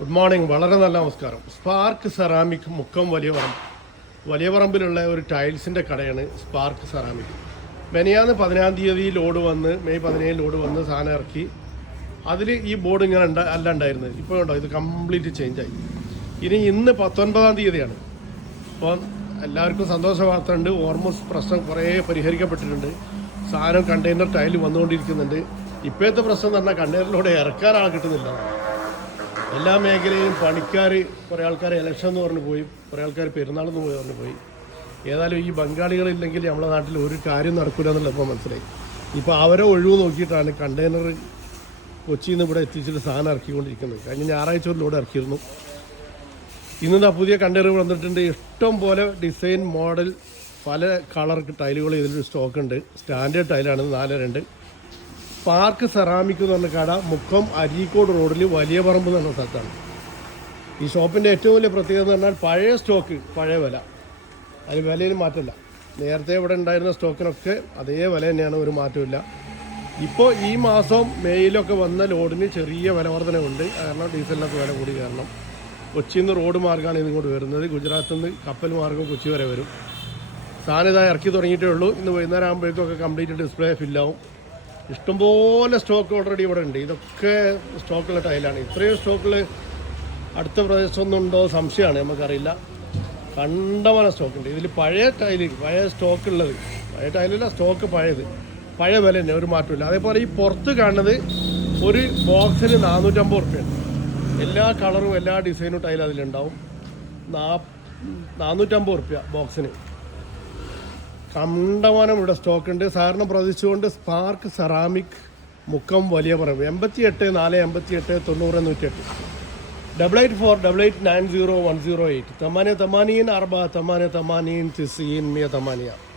Good morning. വളരെ നല്ല നമസ്കാരം. സ്പാർക്ക് സെറാമിക് മുക്കം വലിയ പറമ്പിലുള്ള ഒരു ടൈൽസിൻ്റെ കടയാണ് സ്പാർക്ക് സെറാമിക്. മെനിയാന്ന് 10-ാം തീയതി ലോഡ് വന്ന്, മെയ് 17 ലോഡ് വന്ന് സാധനം ഇറക്കി. അതിൽ ഈ ബോർഡ് ഇങ്ങനെ അല്ല ഉണ്ടായിരുന്നത്. ഇപ്പോൾ ഉണ്ടോ, ഇത് കംപ്ലീറ്റ് ചേഞ്ചായി. ഇന്ന് 19-ാം തീയതിയാണ്. അപ്പോൾ എല്ലാവർക്കും സന്തോഷ വാർത്ത ഉണ്ട്. ഓൾമോസ്റ്റ് പ്രശ്നം കുറേ പരിഹരിക്കപ്പെട്ടിട്ടുണ്ട്. സാധനം കണ്ടെയ്നർ ടൈൽ വന്നുകൊണ്ടിരിക്കുന്നുണ്ട്. ഇപ്പോഴത്തെ പ്രശ്നം എന്ന് പറഞ്ഞാൽ കണ്ടെയ്നറിലൂടെ ഇറക്കാൻ ആൾ കിട്ടുന്നില്ല. എല്ലാ മേഖലയിലും പണിക്കാർ, കുറേ ആൾക്കാർ ഇലക്ഷൻ എന്ന് പറഞ്ഞു പോയി, കുറേ ആൾക്കാർ പെരുന്നാളെന്ന് പറഞ്ഞു പോയി. ഏതായാലും ഈ ബംഗാളികളില്ലെങ്കിൽ നമ്മുടെ നാട്ടിൽ ഒരു കാര്യം നടക്കില്ല എന്നുള്ളത് ഇപ്പോൾ മനസ്സിലായി. ഇപ്പോൾ അവരെ ഒഴിവ് നോക്കിയിട്ടാണ് കണ്ടെയ്നർ കൊച്ചിയിൽ നിന്ന് ഇവിടെ എത്തിച്ചിട്ട് സാധനം ഇറക്കിക്കൊണ്ടിരിക്കുന്നത്. കഴിഞ്ഞ ഞായറാഴ്ച ഒരു ലോഡ് ഇറക്കിയിരുന്നു. ഇന്ന് പുതിയ കണ്ടെയ്നർ വന്നിട്ടുണ്ട്. ഇഷ്ടം പോലെ ഡിസൈൻ, മോഡൽ, പല കളർ ടൈലുകൾ ഇതിൽ സ്റ്റോക്ക് ഉണ്ട്. സ്റ്റാൻഡേർഡ് ടൈലാണ് 4-2. സ്പാർക്ക് സെറാമിക് എന്ന് പറഞ്ഞ കട മുക്കം അരീക്കോട് റോഡിൽ വലിയ പറമ്പ് എന്ന് പറഞ്ഞ സ്ഥലത്താണ്. ഈ ഷോപ്പിൻ്റെ ഏറ്റവും വലിയ പ്രത്യേകത എന്ന് പറഞ്ഞാൽ പഴയ സ്റ്റോക്ക്, പഴയ വില, അതിന് വിലയിൽ മാറ്റമില്ല. നേരത്തെ ഇവിടെ ഉണ്ടായിരുന്ന സ്റ്റോക്കിനൊക്കെ അതേ വില തന്നെയാണ്, ഒരു മാറ്റമില്ല. ഇപ്പോൾ ഈ മാസം മെയ്യിലൊക്കെ വന്ന ലോഡിന് ചെറിയ വില വർധനയുണ്ട്. കാരണം ഡീസലിനൊക്കെ വില കൂടി. കാരണം കൊച്ചിയിൽ നിന്ന് റോഡ് മാർഗ്ഗമാണ് ഇതിങ്ങോട്ട് വരുന്നത്. ഗുജറാത്തിൽ നിന്ന് കപ്പൽ മാർഗ്ഗം കൊച്ചി വരെ വരും. സാധനം ഇതായി ഇറക്കി തുടങ്ങിയിട്ടേ ഉള്ളൂ. ഇന്ന് വൈകുന്നേരം ആകുമ്പോഴേക്കൊക്കെ കംപ്ലീറ്റ് ഡിസ്പ്ലേ ഫില്ലാവും. ഇഷ്ടംപോലെ സ്റ്റോക്ക് ഓൾറെഡി ഇവിടെ ഉണ്ട്. ഇതൊക്കെ സ്റ്റോക്കുള്ള ടൈലാണ്. ഇത്രയും സ്റ്റോക്കിൽ അടുത്ത പ്രദേശമൊന്നും ഉണ്ടോ സംശയമാണ്, നമുക്കറിയില്ല. കണ്ടമാനം സ്റ്റോക്കുണ്ട് ഇതിൽ. പഴയ ടൈല്, പഴയ സ്റ്റോക്കുള്ളത്, പഴയ ടൈലല്ല, സ്റ്റോക്ക് പഴയത്, പഴയ വില തന്നെ, ഒരു മാറ്റമില്ല. അതേപോലെ ഈ പുറത്ത് കാണുന്നത് ഒരു ബോക്സിന് 450 റുപ്യാണ്. എല്ലാ കളറും എല്ലാ ഡിസൈനും ടൈൽ അതിലുണ്ടാവും. 450 റുപ്യ ബോക്സിന്. കണ്ടമാനം ഇവിടെ സ്റ്റോക്ക് ഉണ്ട്. സാറിനെ പ്രതീക്ഷിച്ചുകൊണ്ട് സ്പാർക്ക് സെറാമിക് മുക്കം വലിയ പറമ്പ് 88 4 88 90 108 884 88 90 108 8 8 4 4 90 90 90 90